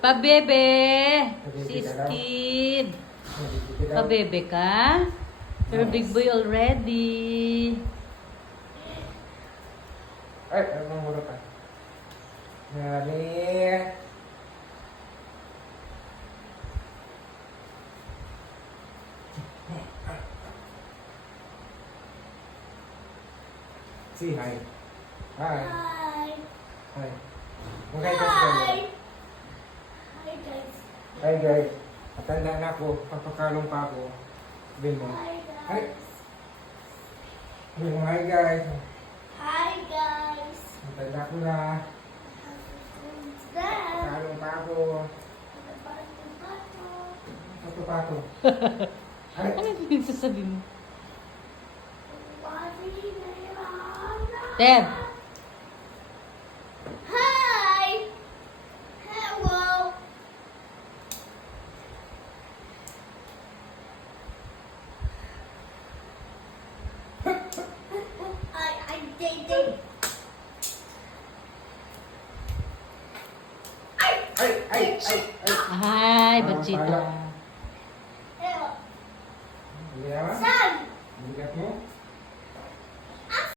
Pabebe! Pabebe Si ka daw? Steve. Nandito daw. Pabebe ka? You're a big boy already. Ay, anong mura ka? Nani. Say hi. Hi. Hi. Hi. Okay, guys. Hi. Hi guys. Hi, guys. Matanda na ako. Papakalong pa ako. Sabihin mo. Hi Hi. guys. Sabihin mo, hi, guys. Hi guys. Matanda ko na. Who's that? Papakalong pa ako. Pato-pato. Ay, Ano yung sasabihin mo? Deb! Hi. Hello. I did. ay, ay, ay, ay. Hi, Bachita. Hello. Hindi naman. Sa